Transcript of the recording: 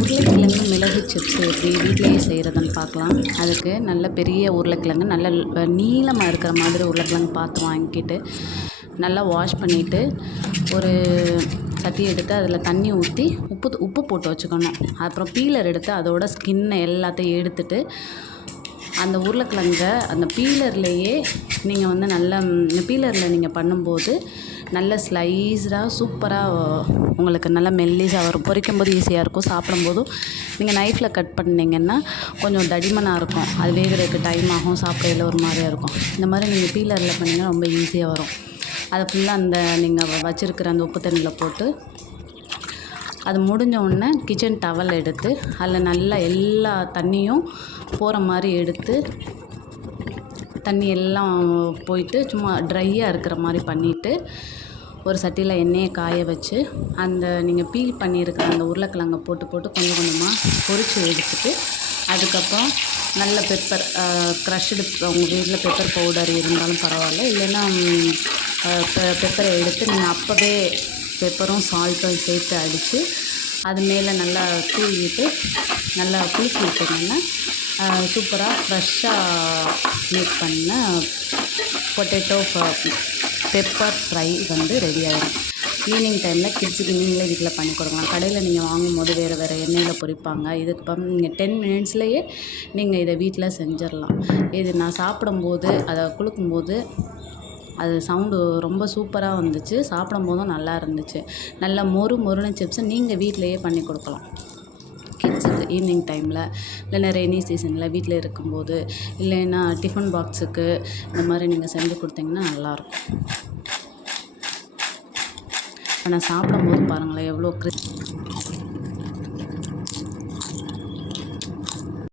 உருளைக்கிழங்கு மிளகு சிப்ஸ் எப்படி வீட்டிலேயே செய்கிறதுன்னு பார்க்கலாம். அதுக்கு நல்ல பெரிய உருளைக்கிழங்கு நல்ல நீளமாக இருக்கிற மாதிரி உருளைக்கிழங்கு பார்த்து வாங்கிக்கிட்டு நல்லா வாஷ் பண்ணிவிட்டு ஒரு சட்டி எடுத்து அதில் தண்ணி ஊற்றி உப்பு போட்டு வச்சுக்கணும். அப்புறம் பீலர் எடுத்து அதோட ஸ்கின்னை எல்லாத்தையும் எடுத்துட்டு அந்த உருளைக்கிழங்க அந்த பீலர்லேயே நீங்கள் வந்து நல்ல பீலரில் நீங்கள் பண்ணும்போது நல்ல ஸ்லைஸ்டாக சூப்பராக உங்களுக்கு நல்லா மெல்லிஸாக வரும். பொரிக்கும் போது ஈஸியாக இருக்கும். சாப்பிடும்போதும் நீங்கள் நைஃப்பில் கட் பண்ணிங்கன்னா கொஞ்சம் தடிமனாக இருக்கும். அது வேகிறதுக்கு டைம் ஆகும். சாப்பிடையில ஒரு மாதிரியாக இருக்கும். இந்த மாதிரி நீங்கள் பீலரில் பண்ணிங்கன்னா ரொம்ப ஈஸியாக வரும். அதை ஃபுல்லாக அந்த நீங்கள் வச்சுருக்கிற அந்த உப்பு தண்ணியில் போட்டு அது முடிஞ்ச உடனே கிச்சன் டவல் எடுத்து அதில் நல்லா எல்லா தண்ணியும் போகிற மாதிரி எடுத்து தண்ணி எல்லாம் போயிட்டு சும்மா ட்ரையாக இருக்கிற மாதிரி பண்ணிவிட்டு ஒரு சட்டியில் எண்ணெயை காய வச்சு அந்த நீங்கள் பீல் பண்ணியிருக்கிற அந்த உருளைக்கிழங்கை போட்டு கொஞ்சம் கொஞ்சமாக பொரித்து எடுத்துட்டு அதுக்கப்புறம் நல்ல பெப்பர் க்ரஷ்டு உங்கள் வீட்டில் பெப்பர் பவுடர் இருந்தாலும் பரவாயில்ல, இல்லைன்னா பெப்பரை எடுத்து நீங்கள் அப்போவே பெப்பரும் சால்ட்டும் சேர்த்து அடித்து அது மேலே நல்லா தூவிட்டு நல்லா குலுக்கி விட்டிங்கன்னா சூப்பராக ஃப்ரெஷ்ஷாக மேக் பண்ண பொட்டேட்டோ பெப்பர் ஃப்ரை வந்து ரெடி ஆகிடும். ஈவினிங் டைமில் கிட்ஸுக்கு நீங்களே வீட்டில் பண்ணி கொடுக்கலாம். கடையில் நீங்கள் வாங்கும்போது வேறு எண்ணெயில் பொரிப்பாங்க. இதுக்கு நீங்கள் 10 மினிட்ஸ்லேயே நீங்கள் இதை வீட்டில் செஞ்சிடலாம். இது நான் சாப்பிடும்போது அதை குலுக்கும்போது அது சவுண்டு ரொம்ப சூப்பராக வந்துச்சு. சாப்பிடும்போதும் நல்லா இருந்துச்சு. நல்ல மொறுன்னு சிப்ஸை நீங்கள் வீட்டிலையே பண்ணி கொடுக்கலாம் கிட்ஸுக்கு ஈவினிங் டைமில், இல்லைன்னா ரெய்னி சீசனில் வீட்டில் இருக்கும்போது, இல்லைன்னா டிஃபன் பாக்ஸுக்கு இந்த மாதிரி நீங்கள் செஞ்சு கொடுத்தீங்கன்னா நல்லாயிருக்கும். ஆனால் சாப்பிடும்போது பாருங்களேன் எவ்வளோ